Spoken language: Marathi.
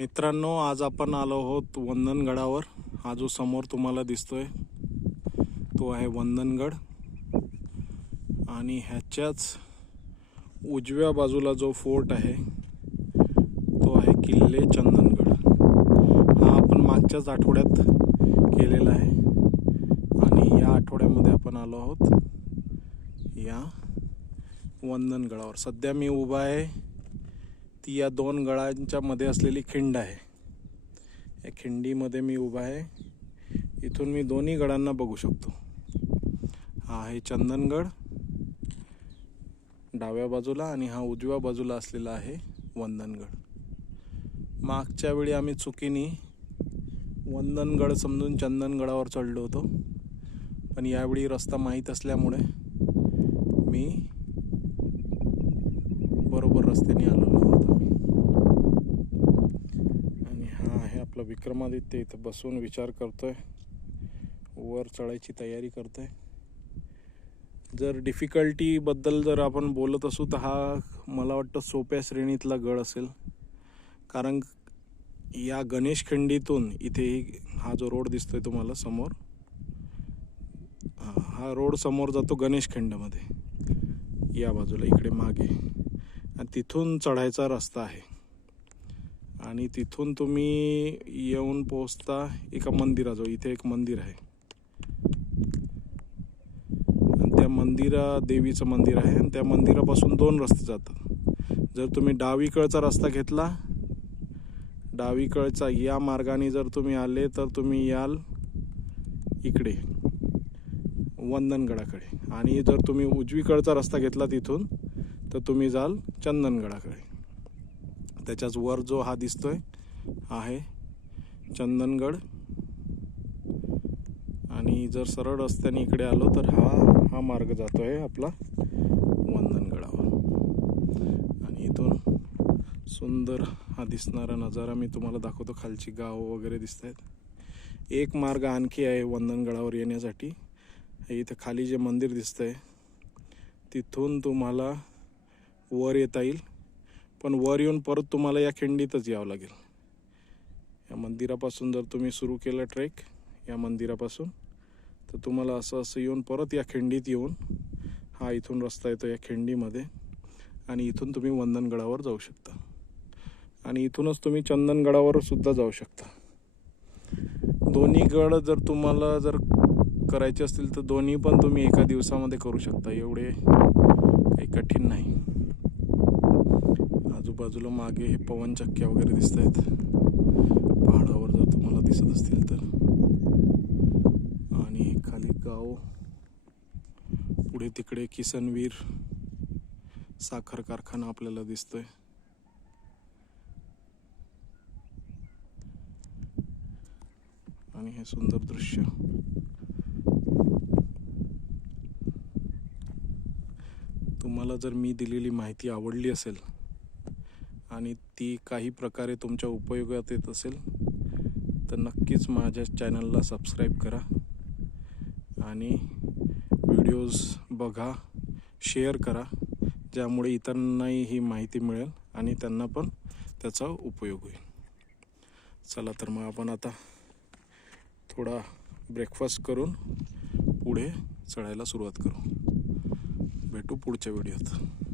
मित्रांनो आज आपण आलो आहोत वंदनगडावर. हा जो समोर तुम्हाला दिसतोय तो आहे वंदनगड. आणि ह्याच्याच उजव्या बाजूला जो फोर्ट आहे तो आहे किल्ले चंदनगड. हा आपण मागच्याच आठवड्यात केलेला आहे. आणि या आठवड्यामध्ये आपण आलो आहोत या वंदनगडावर. सध्या मी उभा आहे ती या दोन गळांच्या मध्ये असलेली खिंड आहे. या खिंडीमध्ये मी उभा आहे. इथून मी दोन्ही गडांना बघू शकतो. हा आहे चंदनगड डाव्या बाजूला आणि हा उजव्या बाजूला असलेला आहे वंदनगड. मागच्या वेळी आम्ही चुकीने वंदनगड समजून चंदनगडावर चढलो होतो. पण यावेळी रस्ता माहीत असल्यामुळे मी बरोबर रस्त्याने आलेलो होतो आम्ही आणि हा आहे आपला विक्रमादित्य इथं बसून विचार करतोय. वर चढायची तयारी करतोय. जर डिफिकल्टीबद्दल जर आपण बोलत असू तर हा मला वाटतं सोप्या श्रेणीतला गड असेल. कारण या गणेश खिंडीतून इथे हा जो रोड दिसतोय तुम्हाला समोर हा हा रोड समोर जातो गणेश खिंडमध्ये. या बाजूला इकडे मागे. आणि तिथून चढायचा रस्ता आहे. आणि तिथून तुम्ही येऊन पोहोचता एका मंदिराजवळ. इथे एक मंदिर आहे. आणि त्या मंदिरा देवीचं मंदिर आहे आणि त्या मंदिरापासून दोन रस्ते जातात. जर तुम्ही डावीकडचा रस्ता घेतला डावीकडचा या मार्गाने जर तुम्ही आले तर तुम्ही याल इकडे वंदनगडाकडे. आणि जर तुम्ही उजवीकडचा रस्ता घेतला तिथून तर तुम्ही जाल चंदनगडाकडे. त्याच्याच वर जो हा दिसतोय आहे चंदनगड. आणि जर सरळ रस्त्याने इकडे आलो तर हा हा मार्ग जातो आहे आपला वंदनगडावर. आणि इथून सुंदर हा दिसणारा नजारा मी तुम्हाला दाखवतो. खालची गाव वगैरे दिसत आहेत एक मार्ग आणखी आहे वंदनगडावर येण्यासाठी. इथं खाली जे मंदिर दिसतंय तिथून तुम्हाला वर येता येईल. पण वर येऊन परत तुम्हाला या खिंडीतच यावं लागेल. या मंदिरापासून जर तुम्ही सुरू केलं ट्रेक या मंदिरापासून तर तुम्हाला असं असं येऊन परत या खिंडीत येऊन हा इथून रस्ता येतो या खिंडीमध्ये आणि इथून तुम्ही वंदनगडावर जाऊ शकता. आणि इथूनच तुम्ही चंदनगडावर सुद्धा जाऊ शकता. दोन्ही गड जर तुम्हाला जर करायचे असतील तर दोन्ही पण तुम्ही एका दिवसामध्ये करू शकता. एवढे काही कठीण नाही. आजूबाजूला मागे हे पवन चक्क्या वगैरे दिसत आहेत पहाडावर जर तुम्हाला दिसत असतील तर. आणि खाली गाव. पुढे तिकडे किसनवीर. साखर कारखाना आपल्याला दिसतोय. आणि हे सुंदर दृश्य. तुम्हाला जर मी दिलेली माहिती आवडली असेल आणि ती काही प्रकारे तुमच्या उपयोगात येत असेल तर नक्कीच माझ्या चॅनलला सबस्क्राईब करा. आणि व्हिडिओज बघा शेअर करा ज्यामुळे इतरांनाही ही माहिती मिळेल आणि त्यांना पण त्याचा उपयोग होईल. चला तर मग आपण आता थोडा ब्रेकफास्ट करून पुढे चढायला सुरुवात करू. भेटू पुढच्या व्हिडिओत